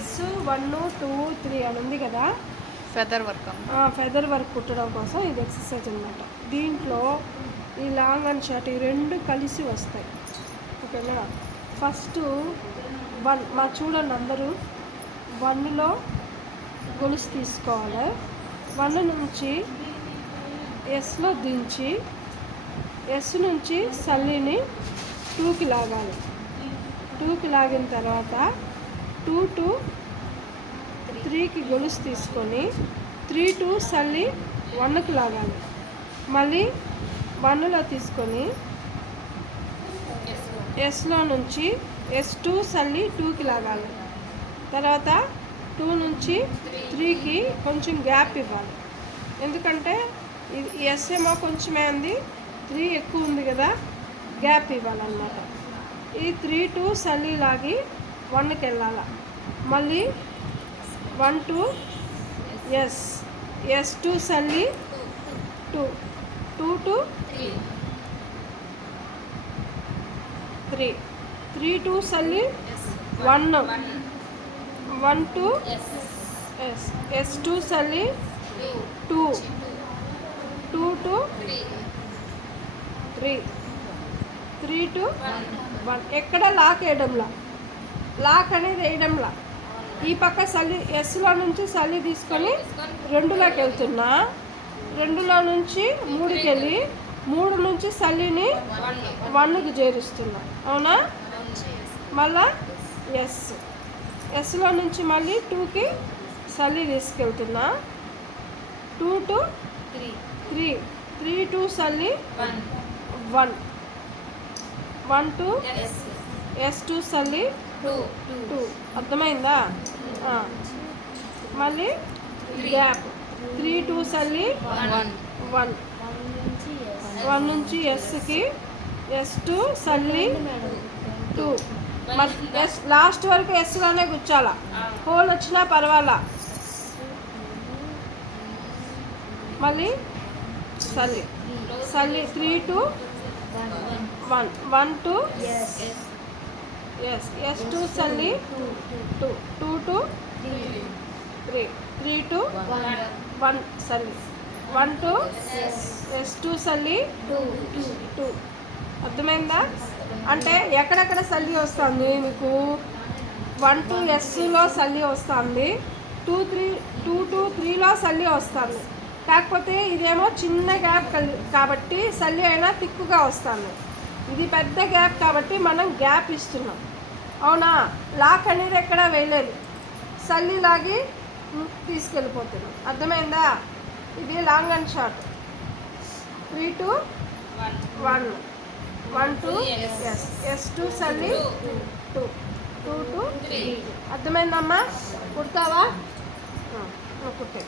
S1 2 3 అని ఉంది కదా, ఫెదర్ వర్క్ కుట్టడం కోసం ఇది ఎక్సర్సైజ్ అనమాట. దీంట్లో ఈ లాంగ్ అండ్ షార్ట్ ఈ రెండు కలిసి వస్తాయి. ఓకేనా? ఫస్ట్ 1 చూడండి అందరూ, 1లో గొలుసు తీసుకోవాలి. 1 నుంచి ఎస్లో దించి ఎస్ నుంచి సల్లీని 2కి లాగాలి. 2కి లాగిన తర్వాత 2 to 3కి గొలుసు తీసుకొని 3 to సల్లి 1కి లాగాలి. మళ్ళీ 1లో తీసుకొని ఎస్లో నుంచి S2 సల్లి 2కి లాగాలి. తర్వాత 2 నుంచి 3కి కొంచెం గ్యాప్ ఇవ్వాలి. ఎందుకంటే ఎస్ ఏమో కొంచెమే ఉంది, 3 ఎక్కువ ఉంది కదా, గ్యాప్ ఇవ్వాలన్నమాట. ఈ 3 to సల్లి లాగి 1కి వెళ్ళాలి. మళ్ళీ 1 to S2 సల్లి 2 to 3 to సల్లి 1 to S2 సల్లి 2 to 3 to 1. ఎక్కడ లాక్ వేయడంలా, లాక్ అనేది వేయడంలా. ఈ పక్క సల్లి ఎస్లో నుంచి సల్లి తీసుకొని 2లోకి వెళ్తున్నా, 2లో నుంచి 3కి వెళ్ళి 3 నుంచి సల్లిని 1కి చేరుస్తున్నా. అవునా? మళ్ళా ఎస్లో నుంచి మళ్ళీ 2కి సల్లి తీసుకెళ్తున్నా, 2 to 3 to సల్లి 1 to S2 సల్లి 2. అర్థమైందా? మళ్ళీ గ్యాప్ 3 to సల్లి 1 నుంచి ఎస్కి S2 సల్లి 2. లాస్ట్ వరకు ఎస్లోనే కూర్చోాలా, హోల్ వచ్చినా పర్వాలా. మళ్ళీ సల్లి 3 to 1 to S2 సల్లి 2 to 3 to 1 సల్లి 1 to S2 సల్లి 2. అర్థమైందా? అంటే ఎక్కడెక్కడ సల్లి వస్తుంది మీకు? 1 to Sలో సల్లి వస్తుంది, 2 to 3లో సల్లి వస్తుంది. కాకపోతే ఇదేమో చిన్న గ్యాప్ కాబట్టి సల్లి అయినా తిక్కుగా వస్తుంది. ఇది పెద్ద గ్యాప్ కాబట్టి మనం గ్యాప్ ఇస్తున్నాం. అవునా? లాక్ అనేది ఎక్కడా వేయలేదు, సల్లి లాగి తీసుకెళ్ళిపోతున్నాం. అర్థమైందా? ఇది long and short. 3 to 1 to S2 సల్లి 2 to 3. అర్థమైందమ్మా? కుడతావా? కుట్టే.